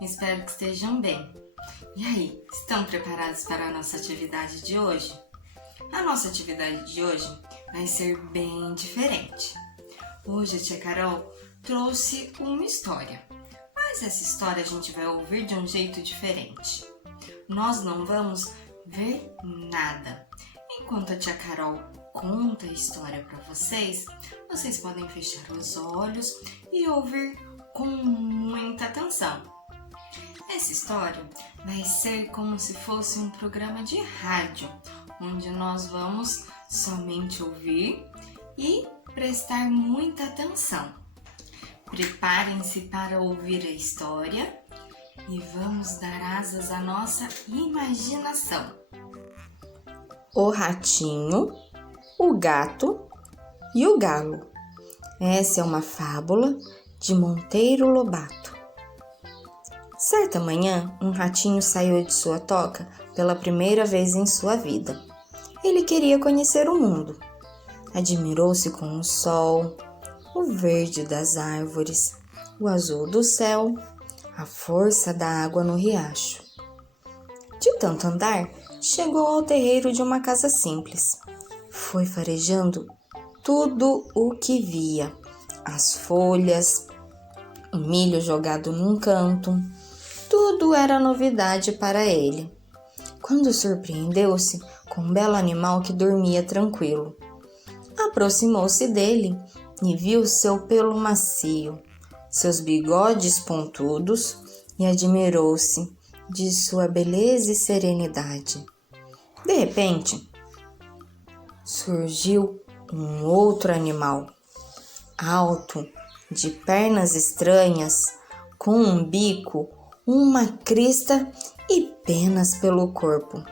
Espero que estejam bem. E aí, estão preparados para a nossa atividade de hoje? A nossa atividade de hoje vai ser bem diferente. Hoje a tia Carol trouxe uma história, mas essa história a gente vai ouvir de um jeito diferente. Nós não vamos ver nada. Enquanto a tia Carol conta a história para vocês podem fechar os olhos e ouvir com muita atenção. Essa história vai ser como se fosse um programa de rádio, onde nós vamos somente ouvir e prestar muita atenção. Preparem-se para ouvir a história e vamos dar asas à nossa imaginação. O ratinho, o gato e o galo. Essa é uma fábula de Monteiro Lobato. Certa manhã, um ratinho saiu de sua toca pela primeira vez em sua vida. Ele queria conhecer o mundo. Admirou-se com o sol, o verde das árvores, o azul do céu, a força da água no riacho. De tanto andar, chegou ao terreiro de uma casa simples. Foi farejando tudo o que via: as folhas, o milho jogado num canto. Tudo era novidade para ele. Quando surpreendeu-se com um belo animal que dormia tranquilo. Aproximou-se dele e viu seu pelo macio, seus bigodes pontudos e admirou-se de sua beleza e serenidade. De repente, surgiu um outro animal, alto, de pernas estranhas, com um bico, uma crista e penas pelo corpo.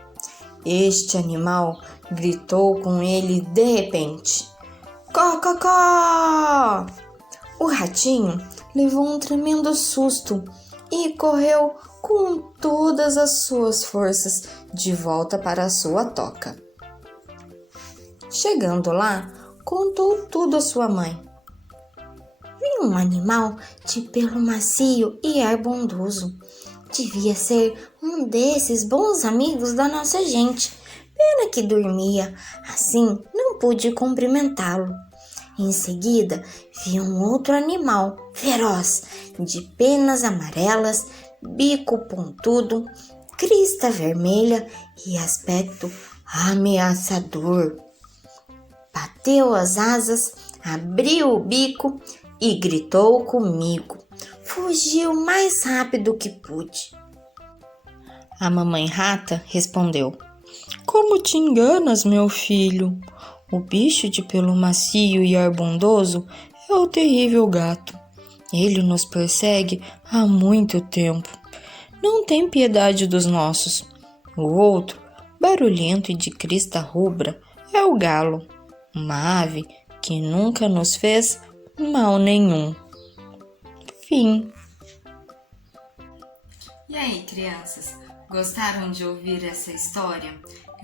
Este animal gritou com ele de repente: "Có, có, có!" O ratinho levou um tremendo susto e correu com todas as suas forças de volta para a sua toca. Chegando lá, contou tudo à sua mãe. Vi um animal de pelo macio e ar bondoso. Devia ser um desses bons amigos da nossa gente. Pena que dormia, assim não pude cumprimentá-lo. Em seguida, vi um outro animal feroz, de penas amarelas, bico pontudo, crista vermelha e aspecto ameaçador. Bateu as asas, abriu o bico e gritou comigo. Fugiu mais rápido que pude. A mamãe rata respondeu: "Como te enganas, meu filho? O bicho de pelo macio e ar bondoso é o terrível gato. Ele nos persegue há muito tempo. Não tem piedade dos nossos. O outro, barulhento e de crista rubra, é o galo, uma ave que nunca nos fez mal nenhum." Fim. E aí, crianças, gostaram de ouvir essa história?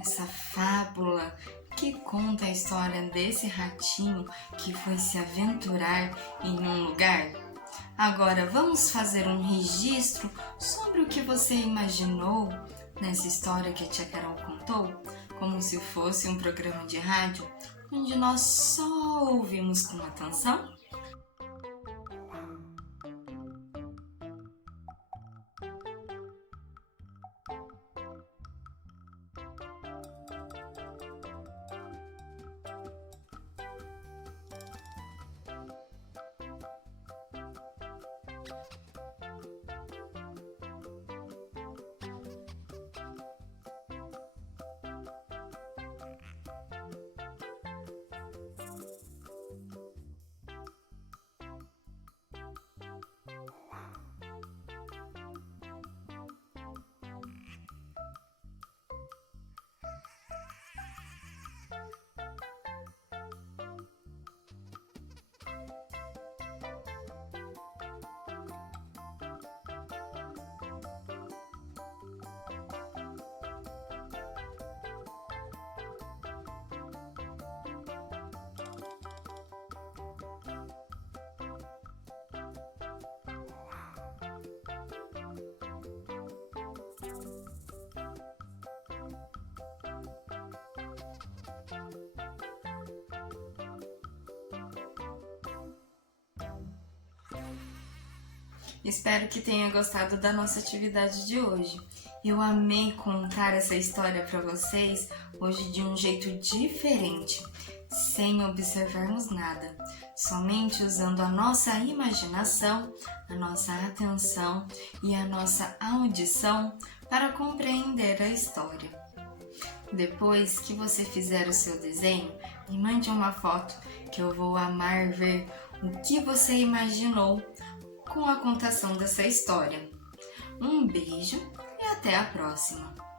Essa fábula que conta a história desse ratinho que foi se aventurar em um lugar? Agora vamos fazer um registro sobre o que você imaginou nessa história que a tia Carol contou, como se fosse um programa de rádio onde nós só ouvimos com atenção? Espero que tenha gostado da nossa atividade de hoje. Eu amei contar essa história para vocês hoje de um jeito diferente, sem observarmos nada, somente usando a nossa imaginação, a nossa atenção e a nossa audição para compreender a história. Depois que você fizer o seu desenho, me mande uma foto que eu vou amar ver o que você imaginou com a contação dessa história. Um beijo e até a próxima!